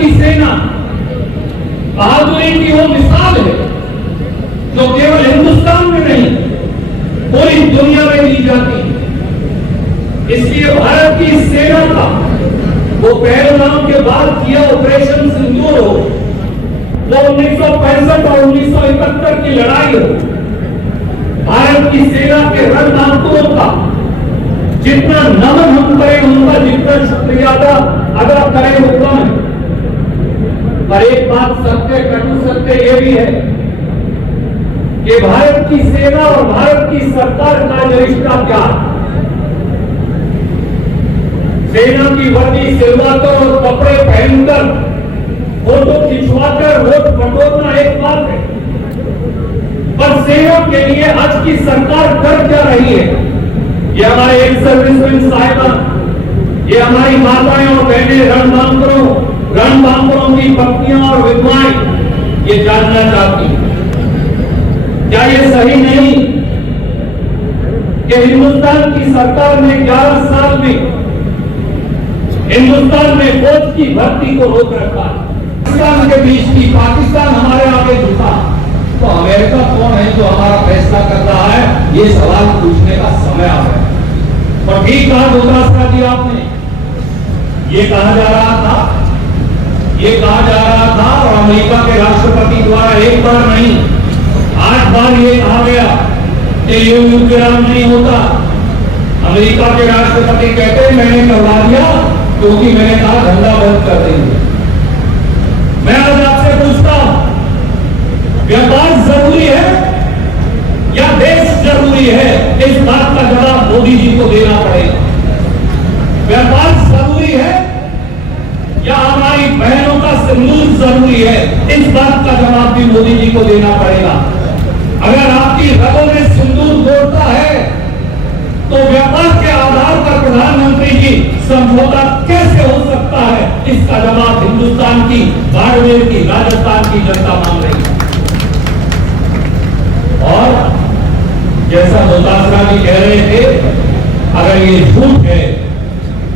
की सेना बहादुरी की वो मिसाल है जो केवल हिंदुस्तान में नहीं पूरी दुनिया में ली जाती है। इसलिए भारत की सेना का वो पहलगाम के बाद किया ऑपरेशन सिंदूर हो, वो 1965 और 1971 की लड़ाई हो, भारत की सेना के रणबांकुरों का जितना नमन हम करें उनका जितना शुक्रिया अदा करें उतना है। पर एक बात सत्य कटु सत्य ये भी है कि भारत की सेना और भारत की सरकार का जो रिश्ता क्या है। सेना की वर्दी सिलवाकर और कपड़े पहनकर फोटो खिंचवाकर वोट बटोरना एक बात है, पर सेना के लिए आज की सरकार कर क्या रही है, ये हमारे एक्स सर्विसमैन साहिबान, ये हमारी माताएं और बहनें रणबांकुरों की पत्नियां और विधवाएं ये जानना चाहती हैं। क्या ये सही नहीं कि हिंदुस्तान की सरकार ने 11 साल में हिंदुस्तान में फौज की भर्ती को रोक रखा है। पाकिस्तान के बीच की पाकिस्तान हमारे आगे झुका, तो अमेरिका कौन है जो हमारा फैसला कर रहा है, ये सवाल पूछने का समय आ गया। और ठीक कहा दोतासरा जी आपने, ये कहा जा रहा था और अमेरिका के राष्ट्रपति द्वारा एक बार नहीं 8 बार ये कहा गया कि ये युद्ध विराम नहीं होता। अमेरिका के राष्ट्रपति कहते हैं मैंने करवा दिया क्योंकि मैंने कहा धंधा बंद कर देंगे। मैं आज आपसे पूछता हूं, व्यापार जरूरी है या देश जरूरी है? इस बात का जवाब मोदी जी को देना पड़ेगा। व्यापार जरूरी है या हमारी बहनों का सिंदूर जरूरी है? इस बात का जवाब भी मोदी जी को देना पड़ेगा। अगर आपकी रगों में सिंदूर घोरता है तो व्यापार के आधार पर प्रधानमंत्री जी समझौता कैसे हो सकता है? इसका जवाब हिंदुस्तान की, बाड़मेर की, राजस्थान की जनता मांग रही है। और जैसा दोतासरा जी कह रहे थे, अगर ये झूठ है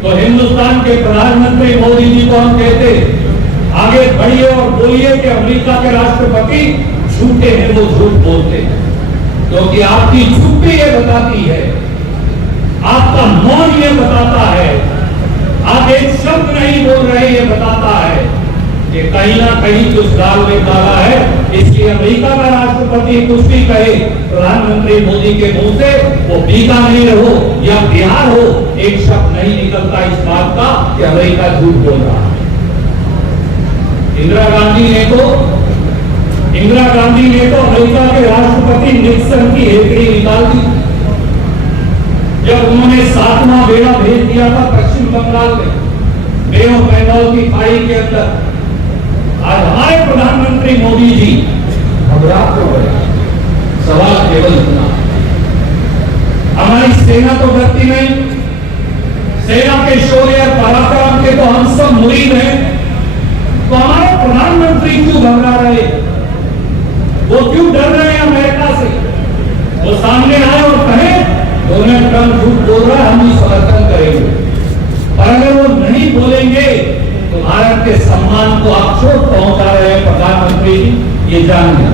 तो हिंदुस्तान के प्रधानमंत्री मोदी जी को हम कहते आगे बढ़िए और बोलिए कि अमेरिका के राष्ट्रपति झूठे हैं, वो झूठ बोलते हैं, क्योंकि आपकी चुप्पी ये बताती है, आपका मौन ये बताता है, आप एक शब्द नहीं बोल रहे ये बताता है कि कहीं ना कहीं कुछ दाल में काला है। इसलिए अमेरिका का राष्ट्रपति कुछ भी कहे, प्रधानमंत्री मोदी के मुंह से वो बीकानेर हो या बिहार हो, एक शब्द नहीं निकलता इस बात का कि अमेरिका झूठ बोल रहा है। इंदिरा गांधी ने तो अमेरिका के राष्ट्रपति निक्सन की हेकड़ी निकाल दी जब उन्होंने 7वां बेड़ा भेज दिया था पश्चिम बंगाल में, बे ऑफ बंगाल की खाड़ी के अंदर। आज हमारे प्रधानमंत्री मोदी जी घबरा तो गए। सवाल केवल इतना, हमारी सेना तो डरती नहीं, सेना के शौर्य और पराक्रम के तो हम सब मुरीद हैं, तो हमारे प्रधानमंत्री क्यों घबरा रहे? वो क्यों डर रहे हैं अमेरिका से? वो सामने आए और कहे डोनाल्ड ट्रंप झूठ बोल रहा है, हम ही समर्थन करेंगे। पर अगर वो नहीं बोलेंगे तो भारत के सम्मान को आप चोट पहुंचा रहे हैं प्रधानमंत्री जी, ये जान लें।